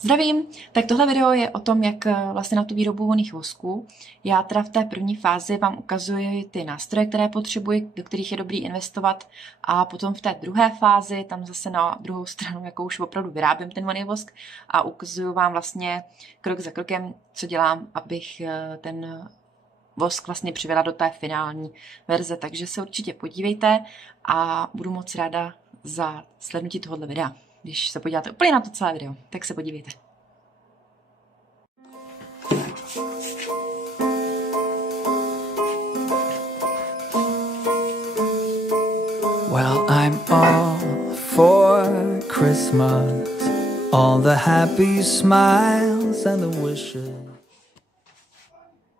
Zdravím! Tak tohle video je o tom, jak vlastně na tu výrobu vonných vosků. Já teda v té první fázi vám ukazuji ty nástroje, které potřebuji, do kterých je dobrý investovat, a potom v té druhé fázi, tam zase na druhou stranu, jako už opravdu vyrábím ten vonný vosk a ukazuju vám vlastně krok za krokem, co dělám, abych ten vosk vlastně přivela do té finální verze. Takže se určitě podívejte a budu moc ráda za slednutí tohoto videa. Když se podíváte úplně na to celé video, tak se podívejte. Well, I'm all for Christmas, all the happy smiles and the wishes.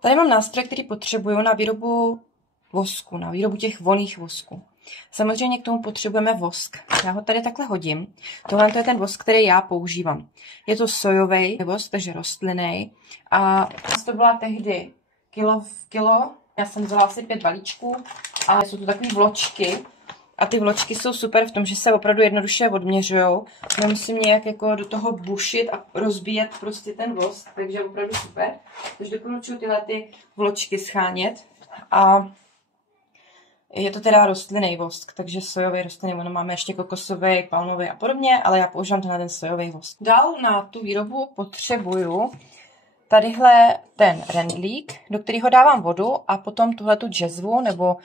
Tady mám nástroj, který potřebuju na výrobu vosku, na výrobu těch vonných vosků. Samozřejmě k tomu potřebujeme vosk. Já ho tady takhle hodím. Tohle je ten vosk, který já používám. Je to sojový vosk, takže rostlinný. A to byla tehdy kilo. Já jsem vzala asi 5 balíčků, ale jsou to takové vločky. A ty vločky jsou super v tom, že se opravdu jednoduše odměřujou. Nemusím nějak jako do toho bušit a rozbíjet prostě ten vosk, takže opravdu super. Takže doporučuji tyhle ty vločky schánět. A je to teda rostlinný vosk, takže sojový rostlinný, ono máme ještě kokosový, palmový a podobně, ale já používám ten sojový vosk. Dál na tu výrobu potřebuju tadyhle ten rendlík, do kterého dávám vodu, a potom tuhletu džezvu nebo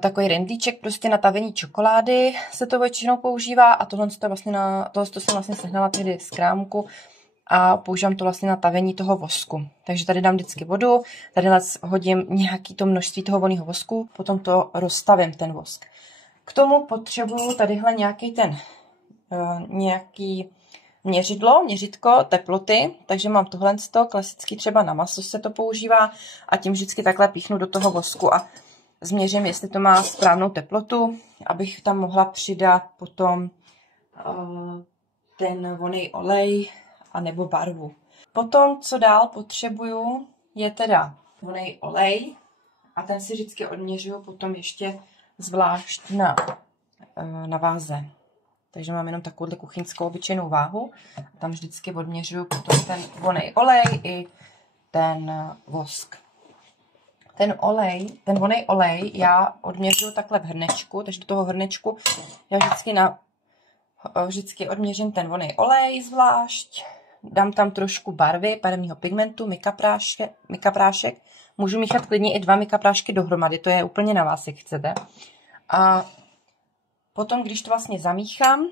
takový rendlíček prostě na tavení čokolády se to většinou používá, a tohle jsem vlastně sehnala tehdy z krámku a používám to vlastně na tavení toho vosku. Takže tady dám vždycky vodu, tady hodím nějaký to množství toho vonného vosku, potom to rozstavím ten vosk. K tomu potřebuju tadyhle nějaký měřitko teploty, takže mám tohle klasicky třeba na maso se to používá, a tím vždycky takhle píchnu do toho vosku a změřím, jestli to má správnou teplotu, abych tam mohla přidat potom ten vonný olej a nebo barvu. Potom, co dál potřebuju, je teda vonný olej, a ten si vždycky odměřuju potom ještě zvlášť na váze. Takže mám jenom takovou kuchyňskou obyčejnou váhu. Tam vždycky odměřuju potom ten vonný olej i ten vosk. Ten vonný olej já odměřuju takhle v hrnečku, takže do toho hrnečku já vždycky odměřím ten olej zvlášť, dám tam trošku barevného pigmentu, mikaprášek. Můžu míchat klidně i 2 mikaprášky dohromady, to je úplně na vás, jak chcete. A potom, když to vlastně zamíchám,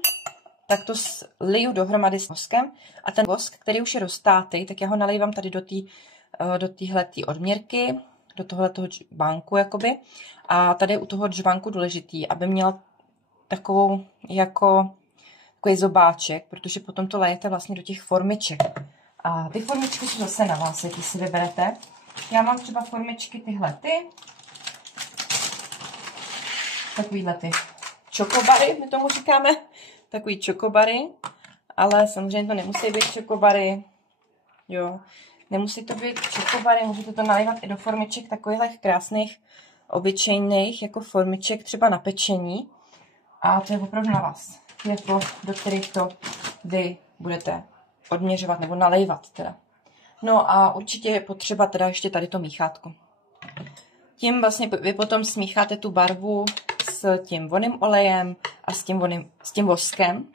tak to liju dohromady s voskem, a ten vosk, který už je roztátej, tak já ho nalejvám tady do téhletý odměrky, do tohletoho džbánku jakoby. A tady je u toho džbánku důležitý, aby měl takový zobáček, protože potom to lejete vlastně do těch formiček. A ty formičky jsou zase na vás, jaký si vyberete. Já mám třeba formičky tyhle takovýhle ty čokobary, my tomu říkáme, takový čokobary, ale samozřejmě to nemusí být čokobary, jo. Nemusí to být čokobary, můžete to nalévat i do formiček takových krásných, obyčejných, jako formiček třeba na pečení. A to je opravdu na vás, jako do kterých to vy budete odměřovat nebo nalévat teda. No a určitě je potřeba teda ještě tady to míchátko. Tím vlastně vy potom smícháte tu barvu s tím vonným olejem a s tím voskem,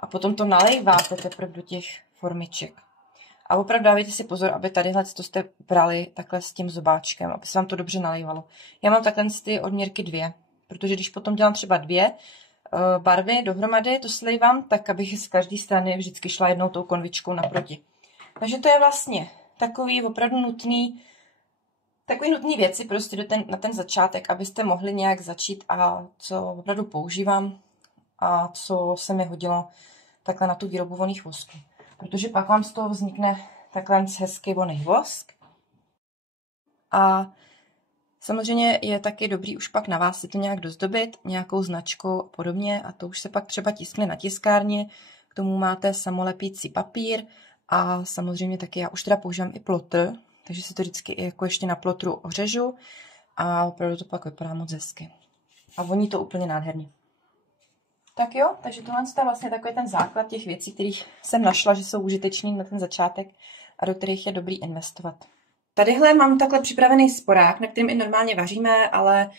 a potom to naléváte teprve do těch formiček. A opravdu dávejte si pozor, aby tadyhle to jste brali takhle s tím zobáčkem, aby se vám to dobře nalévalo. Já mám takhle ty odměrky 2, protože když potom dělám třeba 2 barvy dohromady, to slejvám, tak abych z každé strany vždycky šla jednou tou konvičkou naproti. Takže to je vlastně takový opravdu nutný věci prostě na ten začátek, abyste mohli nějak začít, a co opravdu používám a co se mi hodilo takhle na tu výrobu vonných vosků. Protože pak vám z toho vznikne takhle hezký vonný vosk. A samozřejmě je taky dobrý už pak na vás si to nějak dozdobit nějakou značkou a podobně, a to už se pak třeba tiskne na tiskárně. K tomu máte samolepící papír a samozřejmě taky já už teda používám i plotr, takže si to vždycky i jako ještě na plotru ořežu a opravdu to pak vypadá moc hezky. A voní to úplně nádherně. Tak jo, takže tohle je vlastně takový ten základ těch věcí, kterých jsem našla, že jsou užitečný na ten začátek a do kterých je dobrý investovat. Tadyhle mám takhle připravený sporák, na kterým i normálně vaříme, ale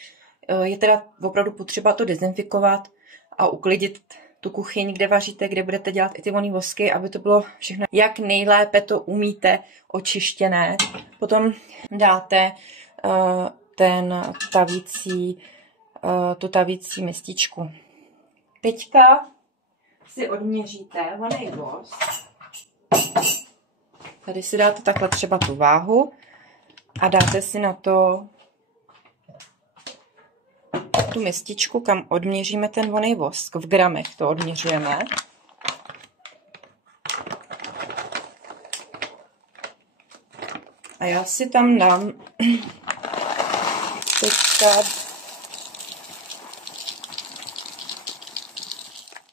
je teda opravdu potřeba to dezinfikovat a uklidit tu kuchyň, kde vaříte, kde budete dělat i ty vonné vosky, aby to bylo všechno, jak nejlépe to umíte, očištěné. Potom dáte tu tavící mističku. Teďka si odměříte vonej vosk. Tady si dáte takhle třeba tu váhu a dáte si na to tu mističku, kam odměříme ten vonej vosk. V gramech to odměřujeme. A já si tam dám teďka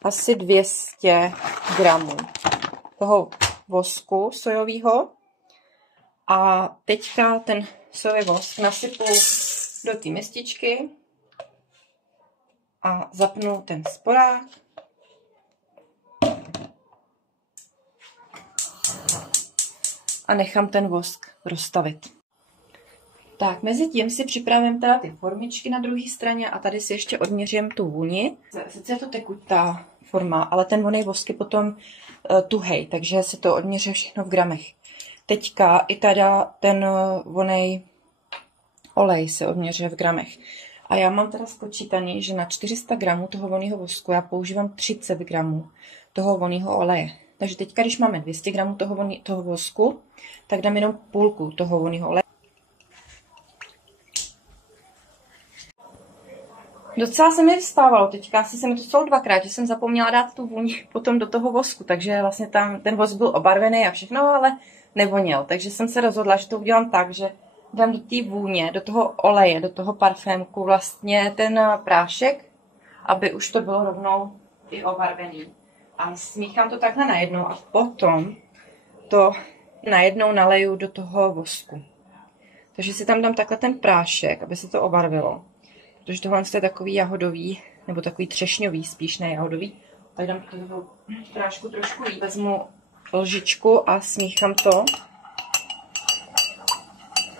asi 200 gramů toho vosku sojového. A teďka ten sojový vosk nasypu do té mističky a zapnu ten sporák. A nechám ten vosk rozstavit. Tak, mezi tím si připravím teda ty formičky na druhé straně a tady si ještě odměřím tu vůni. Sice je to tekutá forma, ale ten vonej vosk je potom tuhej, takže si to odměří všechno v gramech. Teďka i teda ten vonej olej se odměří v gramech. A já mám teda spočítaný, že na 400 gramů toho vonného vosku já používám 30 gramů toho vonného oleje. Takže teďka, když máme 200 gramů toho vosku, tak dám jenom půlku toho vonného oleje. Docela se mi vstávalo teďka, asi se mi to stalo dvakrát, že jsem zapomněla dát tu vůni potom do toho vosku, takže vlastně tam ten vosk byl obarvený a všechno, ale nevoněl. Takže jsem se rozhodla, že to udělám tak, že dám do té vůně, do toho oleje, do toho parfémku vlastně ten prášek, aby už to bylo rovnou i obarvený. A smíchám to takhle najednou a potom to najednou naleju do toho vosku. Takže si tam dám takhle ten prášek, aby se to obarvilo. Protože tohle je takový jahodový, nebo takový třešňový, spíš ne jahodový. Tak dám toho prášku trošku víc. Vezmu lžičku a smíchám to.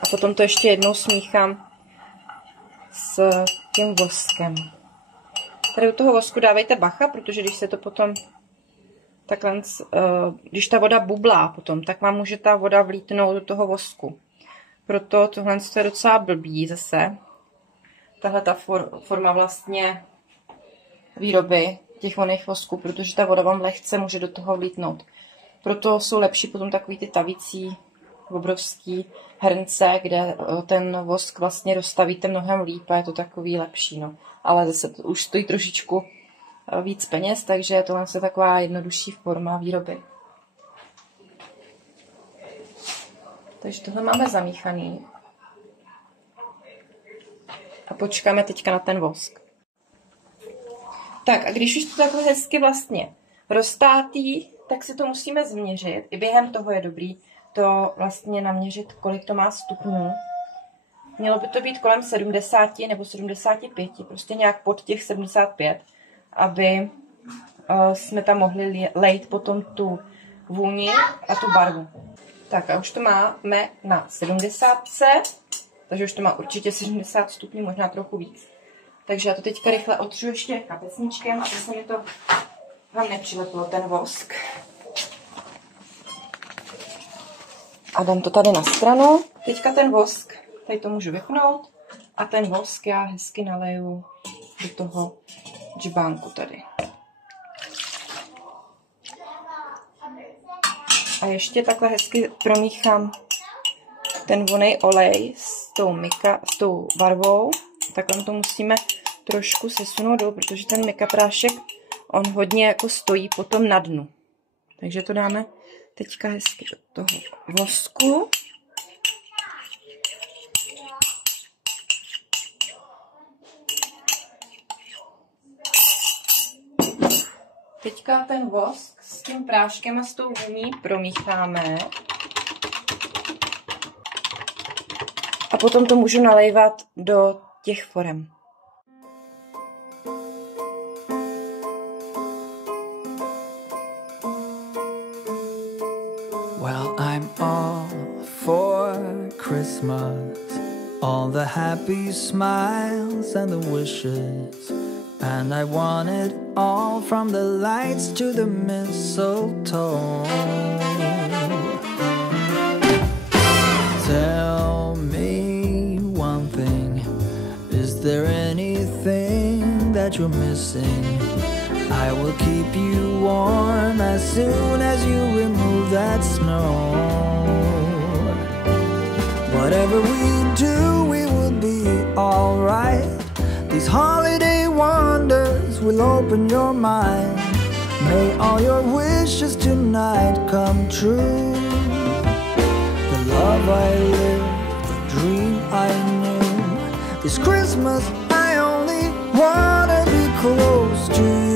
A potom to ještě jednou smíchám s tím voskem. Tady u toho vosku dávejte bacha, protože když se to potom takhle, když ta voda bublá potom, tak vám může ta voda vlítnout do toho vosku. Proto tohle je docela blbý zase. Tahle ta forma vlastně výroby těch vonných vosků, protože ta voda vám lehce může do toho vlítnout. Proto jsou lepší potom takový ty tavící obrovský hrnce, kde ten vosk vlastně rozstavíte mnohem líp a je to takový lepší. No. Ale zase to už stojí trošičku víc peněz, takže tohle je taková jednodušší forma výroby. Takže tohle máme zamíchaný. A počkáme teďka na ten vosk. Tak a když už to takhle hezky vlastně roztátí, tak si to musíme změřit. I během toho je dobrý to vlastně naměřit, kolik to má stupňů. Mělo by to být kolem 70 nebo 75, prostě nějak pod těch 75, aby jsme tam mohli lejt potom tu vůni a tu barvu. Tak a už to máme na 70, takže už to má určitě 70 stupňů, možná trochu víc. Takže já to teďka rychle otřu ještě kapesničkem, aby se mi to vám nepřilepilo ten vosk. A dám to tady na stranu. Teďka ten vosk, tady to můžu vypnout. A ten vosk já hezky naleju do toho džbánku tady. A ještě takhle hezky promíchám ten vonej olej s tou barvou. Takhle to musíme trošku sesunout dolů, protože ten mika prášek, on hodně jako stojí potom na dnu. Takže to dáme teďka hezky do toho vosku. Teďka ten vosk s tím práškem a s tou vůní promícháme. A potom to můžu nalévat do těch forem. Well, I'm all for Christmas, all the happy smiles and the wishes, and I want it all from the lights to the mistletoe. Tell me one thing, is there anything that you're missing? I will keep you warm as soon as you remove that snow. Whatever we do, we will be alright. These holiday wonders will open your mind. May all your wishes tonight come true. The love I lived, the dream I knew. This Christmas I only wanna be close to you.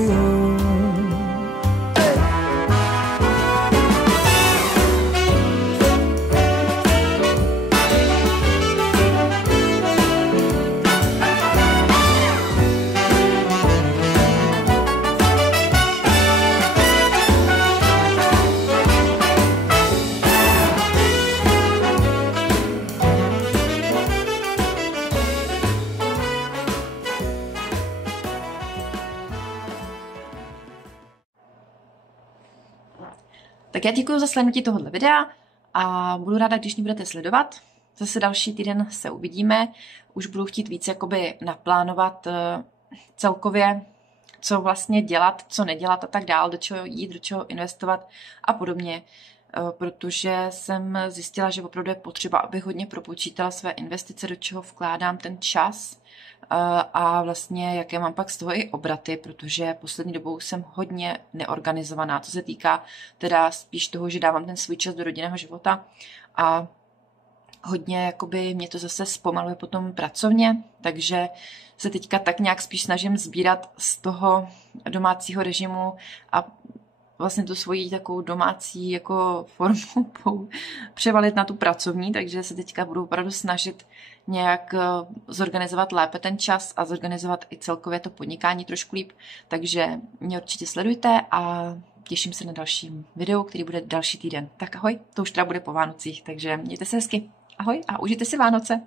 Tak já děkuji za slednutí tohoto videa a budu ráda, když mě budete sledovat. Zase další týden se uvidíme. Už budu chtít víc jakoby naplánovat celkově, co vlastně dělat, co nedělat a tak dál, do čeho jít, do čeho investovat a podobně. Protože jsem zjistila, že opravdu je potřeba, abych hodně propočítala své investice, do čeho vkládám ten čas a vlastně jaké mám pak z toho i obraty, protože poslední dobou jsem hodně neorganizovaná, co se týká teda spíš toho, že dávám ten svůj čas do rodinného života a hodně jakoby mě to zase zpomaluje potom pracovně, takže se teďka tak nějak spíš snažím sbírat z toho domácího režimu a vlastně tu svoji takovou domácí jako formu převalit na tu pracovní, takže se teďka budu opravdu snažit nějak zorganizovat lépe ten čas a zorganizovat i celkově to podnikání trošku líp, takže mě určitě sledujte a těším se na další video, který bude další týden. Tak ahoj, to už teda bude po Vánocích, takže mějte se hezky. Ahoj a užijte si Vánoce.